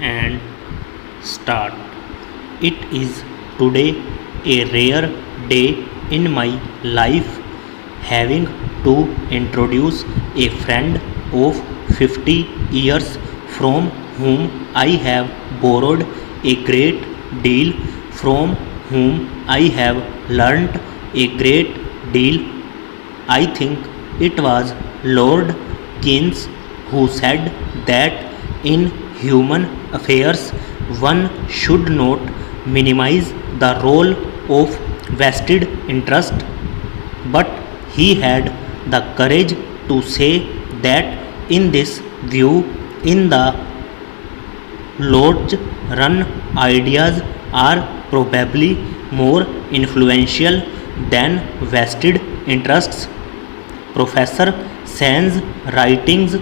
and start. It is today a rare day in my life, having to introduce a friend of 50 years from whom I have borrowed a great deal, from whom I have learnt a great deal. I think it was Lord Keynes who said that in human affairs one should not minimize the role of vested interest, but he had the courage to say that in this view, in the Lord's run, ideas are probably more influential than vested interests. Professor Sen's writings,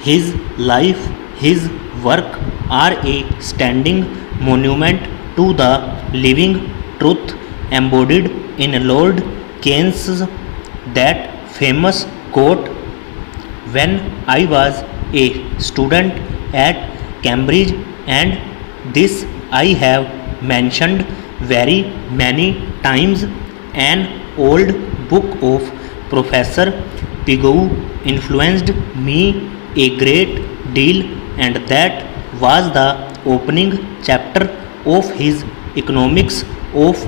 his life, his work are a standing monument to the living truth embodied in Lord Keynes' that famous quote, "When I was a student at Cambridge," and this I have mentioned very many times, an old book of Professor Pigou influenced me a great deal, and that was the opening chapter of his Economics of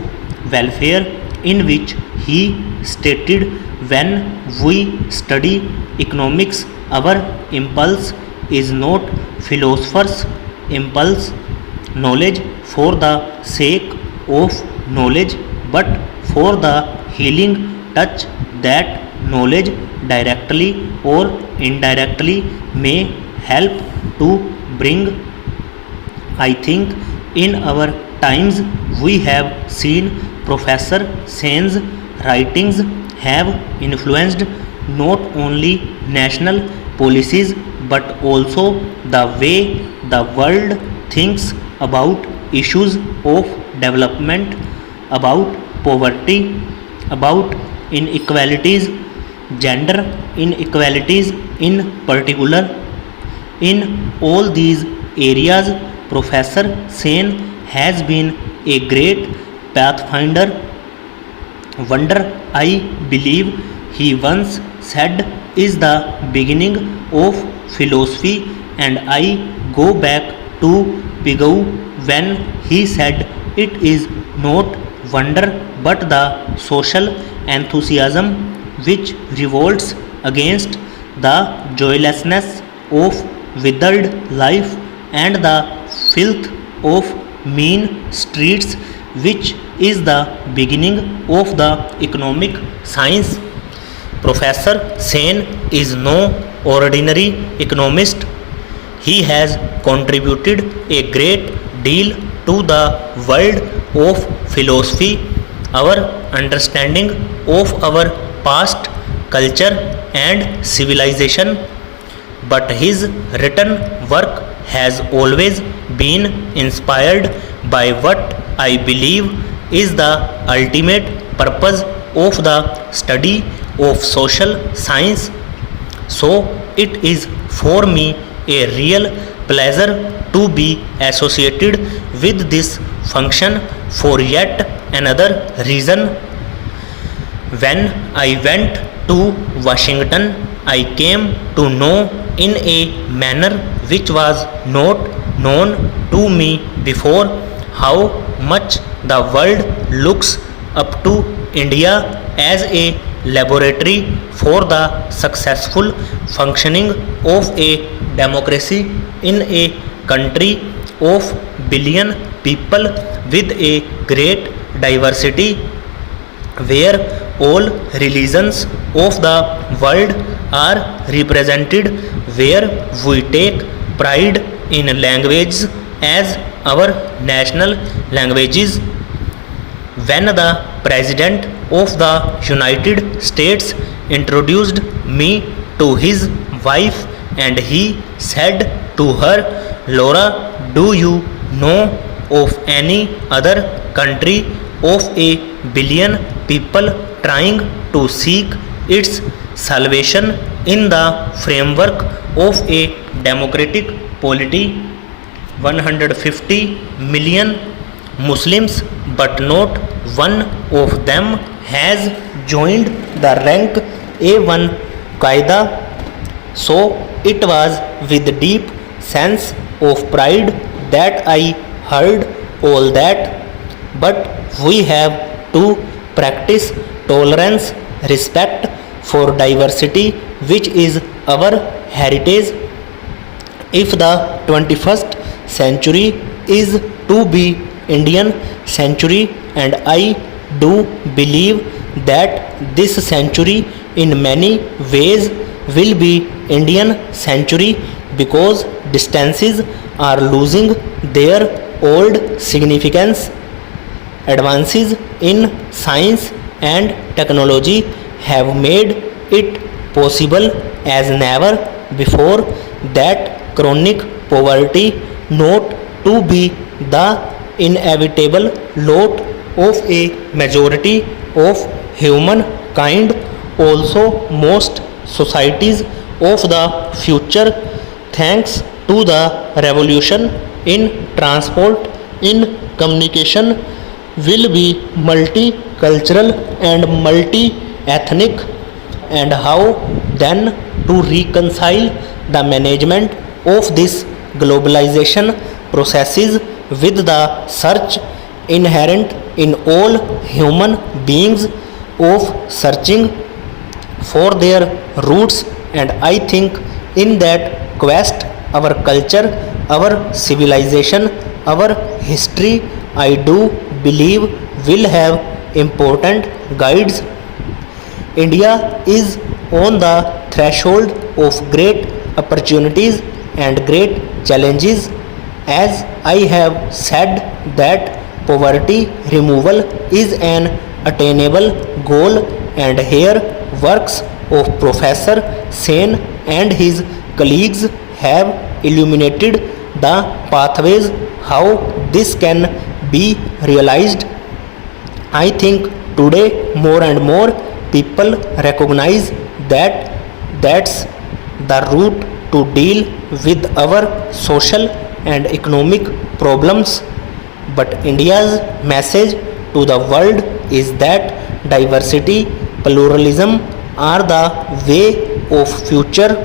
Welfare, in which he stated, "When we study economics, our impulse is not philosopher's impulse, knowledge for the sake of knowledge, but for the healing touch that knowledge directly or indirectly may help to bring." I think in our times we have seen Professor Sen's writings have influenced not only national policies but also the way the world thinks about issues of development, about poverty, about inequalities, gender inequalities in particular. In all these areas, Professor Sen has been a great pathfinder. Wonder, I believe he once said, is the beginning of philosophy, and I go back to Pigou when he said it is not wonder but the social enthusiasm which revolts against the joylessness of withered life and the filth of mean streets, which is the beginning of the economic science. Professor Sen is no ordinary economist. He has contributed a great deal to the world of philosophy, our understanding of our past, culture, and civilization. But his written work has always been inspired by what I believe is the ultimate purpose of the study of social science. So it is for me a real pleasure to be associated with this function for yet another reason. When I went to Washington, I came to know in a manner which was not known to me before how much the world looks up to India as a laboratory for the successful functioning of a democracy in a country of billion people with a great diversity, where all religions of the world are represented, where we take pride in languages as our national languages. When the President of the United States introduced me to his wife and he said to her, "Laura, do you know of any other country of a billion people trying to seek its salvation in the framework of a democratic polity?" 150 million Muslims, but not one of them has joined the rank A1 Qaeda. So it was with deep sense of pride that I heard all that. But we have to practice tolerance, respect for diversity, which is our heritage. If the 21st century is to be Indian century, and I do believe that this century in many ways will be Indian century, because distances are losing their old significance. Advances in science and technology have made it possible as never before that chronic poverty not to be the inevitable lot of a majority of humankind. Also, most societies of the future, thanks to the revolution in transport, in communication, will be multicultural and multi-ethnic. And how then to reconcile the management of this globalization processes with the search inherent in all human beings of searching for their roots. And I think in that quest, our culture, our civilization, our history, I do believe will have important guides. India is on the threshold of great opportunities and great challenges. As I have said that poverty removal is an attainable goal, and here works of Professor Sen and his colleagues have illuminated the pathways how this can be realized. I think today more and more people recognize that that's the route to deal with our social and economic problems. But India's message to the world is that diversity, pluralism are the way of future.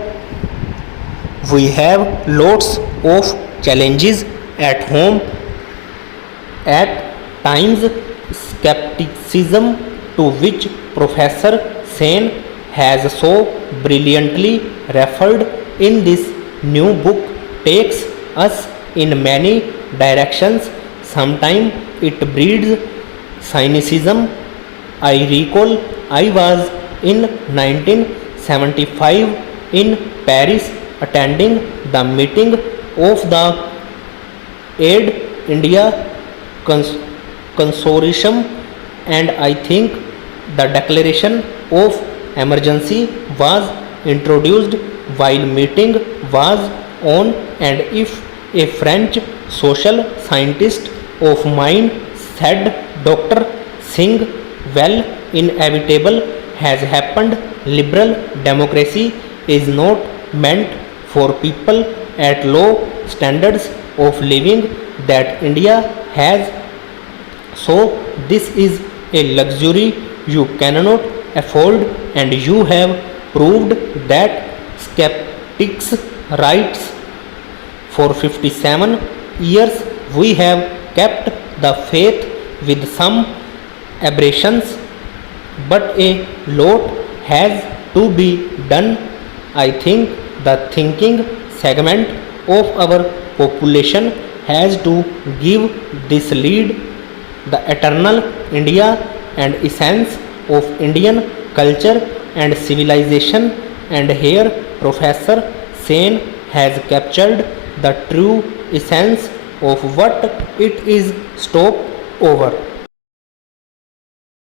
We have lots of challenges at home. At times, skepticism, to which Professor Sen has so brilliantly referred in this new book, takes us in many directions. Sometimes it breeds cynicism. I recall I was in 1975 in Paris attending the meeting of the Aid India Consortium, and I think the declaration of emergency was introduced while meeting was on, and if a French social scientist of mine said, Dr. Singh, well, inevitable has happened. Liberal democracy is not meant for people at low standards of living that India has. So this is a luxury you cannot afford, and you have proved that skeptics right. For 57 years we have kept the faith with some aberrations, but a lot has to be done. I think the thinking segment of our population has to give this lead. The eternal India and essence of Indian culture and civilization, and here Professor Sen has captured the true essence of what it is. Stop over.